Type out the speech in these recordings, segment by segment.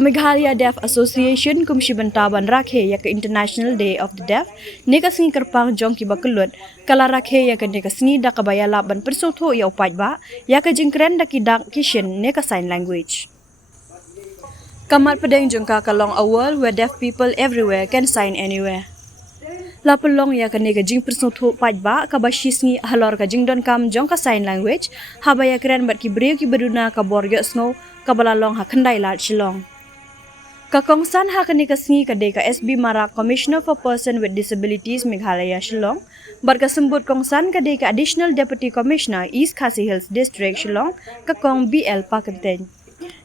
Meghalaya Deaf Association kumshibantaban rakhe ya ke International Day of the Deaf neka sni kerpang jong ki bakelut kala rakhe ya ke neka sni da kabayala ban persotho ya paidbah ya ke jingkren da ki dak kishin neka sign language. Kamat pedeng jongka kalong a world where deaf people everywhere can sign anywhere. Lapelong ya ke neka jing persotho paidbah kabashisni halor ka jingdon kam jong ka sign language habaya kren bat ki breu ki beduna ka boryo sngo kabalalong ha khandai lat shilong. Jingkongsan hakani kasngi kadai ka SB Marak Commissioner for Person with Disabilities Meghalaya Shillong berkesembut kongsan kadai ka Additional Deputy Commissioner East Khasi Hills District Shillong kakong BL Pakenten.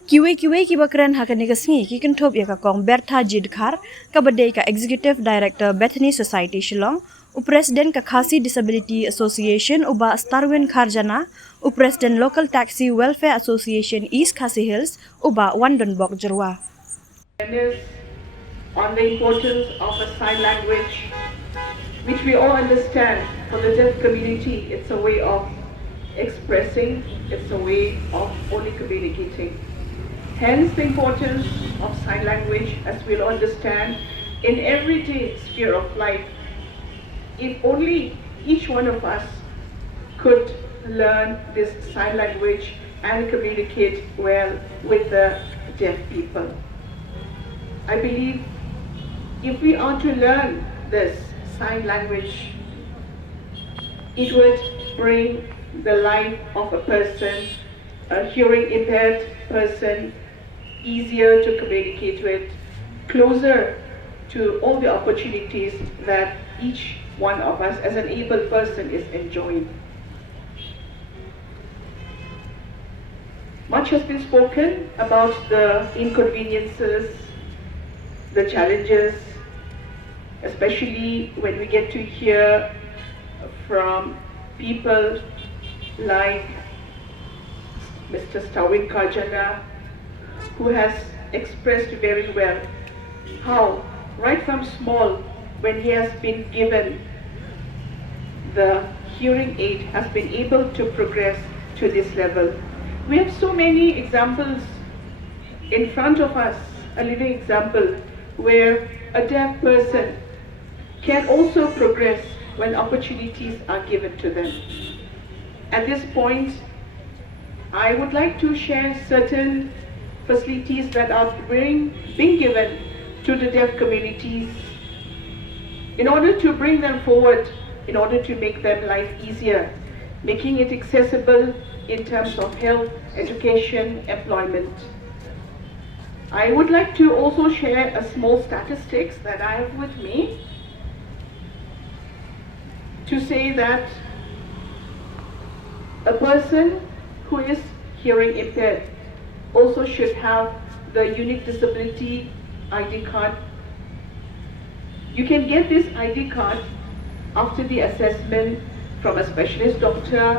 Kiwe ki bakran hakani kasngi ki kentop ya kakong Bertha Jidkhar kabadai ka Executive Director Bethany Society Shillong President ka Khasi Disability Association uba Starwin Kharjana President Local Taxi Welfare Association East Khasi Hills uba Wandonbok Jerwa. On the importance of a sign language, which we all understand. For the deaf community, it's a way of expressing, it's a way of only communicating. Hence the importance of sign language, as we'll understand, in everyday sphere of life. If only each one of us could learn this sign language and communicate well with the deaf people. I believe if we are to learn this sign language, it would bring the life of a person, a hearing impaired person, easier to communicate with, closer to all the opportunities that each one of us as an able person is enjoying. Much has been spoken about the inconveniences, the challenges, especially when we get to hear from people like Mr. Starwin Kharjana, who has expressed very well how right from small, when he has been given the hearing aid, has been able to progress to this level. We have so many examples in front of us, a living example where a deaf person can also progress when opportunities are given to them. At this point, I would like to share certain facilities that are being given to the deaf communities in order to bring them forward, in order to make their life easier, making it accessible in terms of health, education, employment. I would like to also share a small statistics that I have with me to say that a person who is hearing impaired also should have the unique disability ID card. You can get this ID card after the assessment from a specialist doctor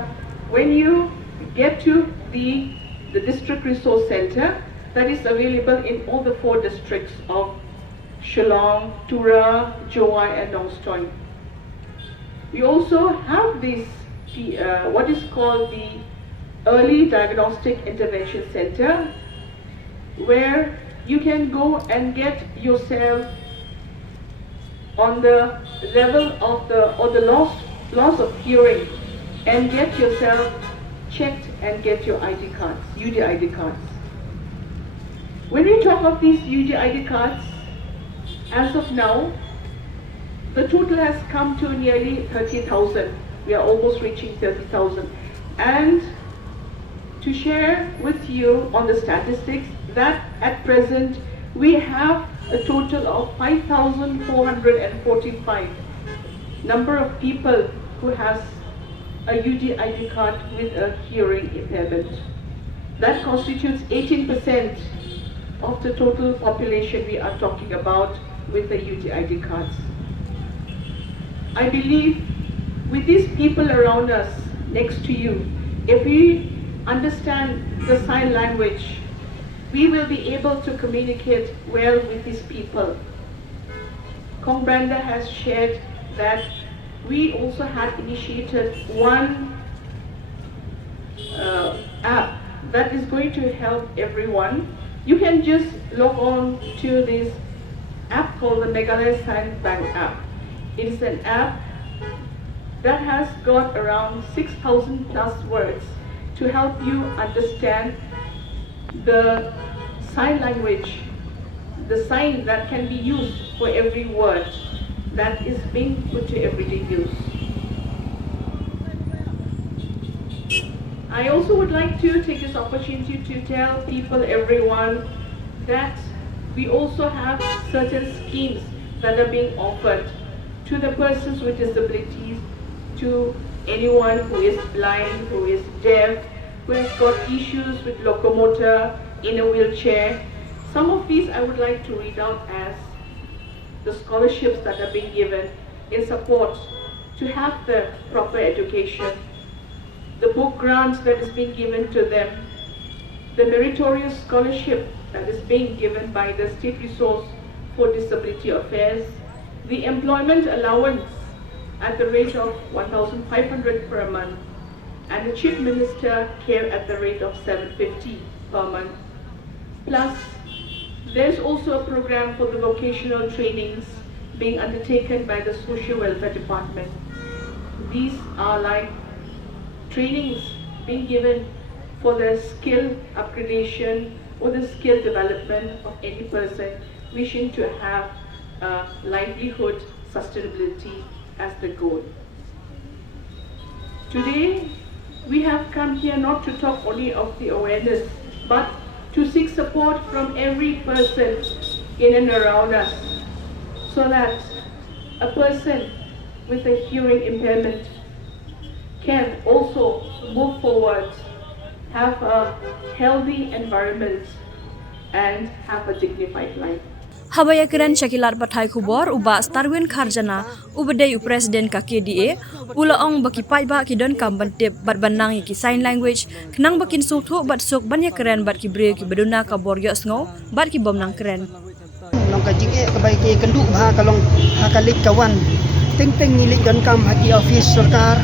when you get to the district resource center that is available in all the 4 districts of Shillong, Tura, Jowai and Nongstoin. We also have this, what is called the Early Diagnostic Intervention Center, where you can go and get yourself on the level of the loss of hearing and get yourself checked and get your ID cards, UDID cards. When we talk of these UDID cards, as of now, the total has come to nearly 30,000. We are almost reaching 30,000. And to share with you on the statistics that at present we have a total of 5,445 number of people who has a UDID card with a hearing impairment. That constitutes 18% of the total population we are talking about with the UDID cards. I believe with these people around us, next to you, if we understand the sign language, we will be able to communicate well with these people. Kong Brenda has shared that we also had initiated one app that is going to help everyone You can just log on to this app called the Meghalaya Sign Bank app. It is an app that has got around 6,000 plus words to help you understand the sign language, the sign that can be used for every word that is being put to everyday use. I also would like to take this opportunity to tell people, everyone, that we also have certain schemes that are being offered to the persons with disabilities, to anyone who is blind, who is deaf, who has got issues with locomotor, in a wheelchair. Some of these I would like to read out as the scholarships that are being given in support to have the proper education, the book grants that is being given to them, the meritorious scholarship that is being given by the State Resource for Disability Affairs, the employment allowance at the rate of 1,500 per month, and the Chief Minister care at the rate of 750 per month. Plus, there's also a program for the vocational trainings being undertaken by the Social Welfare Department. These are like trainings being given for the skill upgradation or the skill development of any person wishing to have livelihood sustainability as the goal. Today, we have come here not to talk only of the awareness, but to seek support from every person in and around us, so that a person with a hearing impairment can also move forward, have a healthy environment, and have a dignified life. Habaya keren Syllad Pathai Khubor uba Starwin Kharjana ubedai Presiden ka KDA ulaong baki paidbah ki don kam bantip bat banang ki sign language kenang bakin suthu bat sok banya keren bat ki bre ki beduna ka boryo sngo bat ki bomnang keren long ka jing ka bai ki kenduk bha ka long ha ka lik kawan teng teng ni lik don kam ha ki office sarkar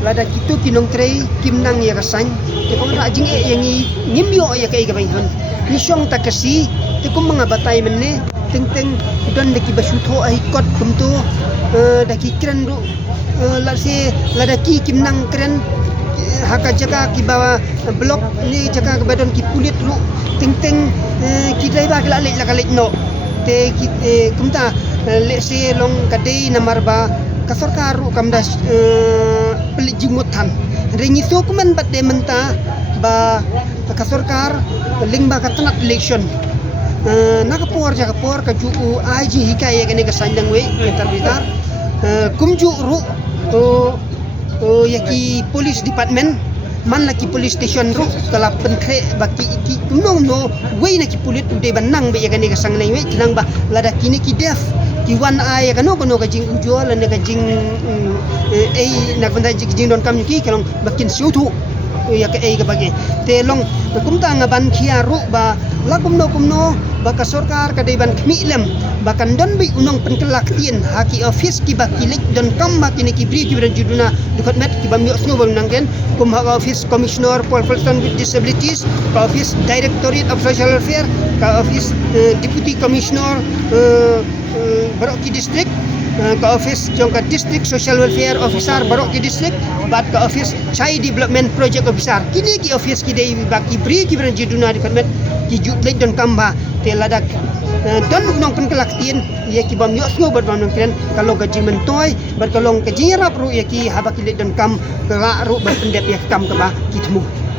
lada kitu kinong trei kimnang ya kasan te kong ra jing yang ngimyo ya kai ka bai hon ni syong takasi te kum mga batay menne teng teng don de ki basutho ai kot kumtu da ki kren ru la se lada ki kimnang kren haka jaga ki bawa blok ni jaga ke badon ki kulit ru teng teng ki driver ke la lek no te ki kumta le se long kadei namar ba ka sarkar ru kam das pelik jimutan rengi so kuman bat de menta ba ka sarkar ling ba ka tanat election nakapor jakapor ka ju IG hikaya kene ka sandang we interpretar kumju ru yaki police department man laki police station ru kala penkre baki ki kunong no we na ki pulit ude banang be yakane ka sangnai we kinang ba lada kini ki deaf ki wan ay kano ka jing ujol na ka jing nak banda jing don kam ki kalong bakin siutu ya ke ka bagi te long kumta ngaban khia ru ba la kumno ba ka sarkar ka dei ban khmilem ba kan don bi unong penkelak tien haki office ki ba kilik don kam ba kini ki bri ki bran juduna dukot met ki ba mi osno bang nangken kum ha office commissioner for person with disabilities ka office directorate of social welfare ka office deputy commissioner baroh ki district ka office jongka district social welfare officer baroh ki district bat ka office child development project officer kini ki office ki dei baki bri ki bran juduna dukot met ki jutlek don kamba te ladak don unong penkelaktin ya ki bam yok ngo bat bam kren kalau gaji mentoy bat kalong gaji rap ru ya ki habaki le don kam kala ru bat pendep ya kam ka ba ki temu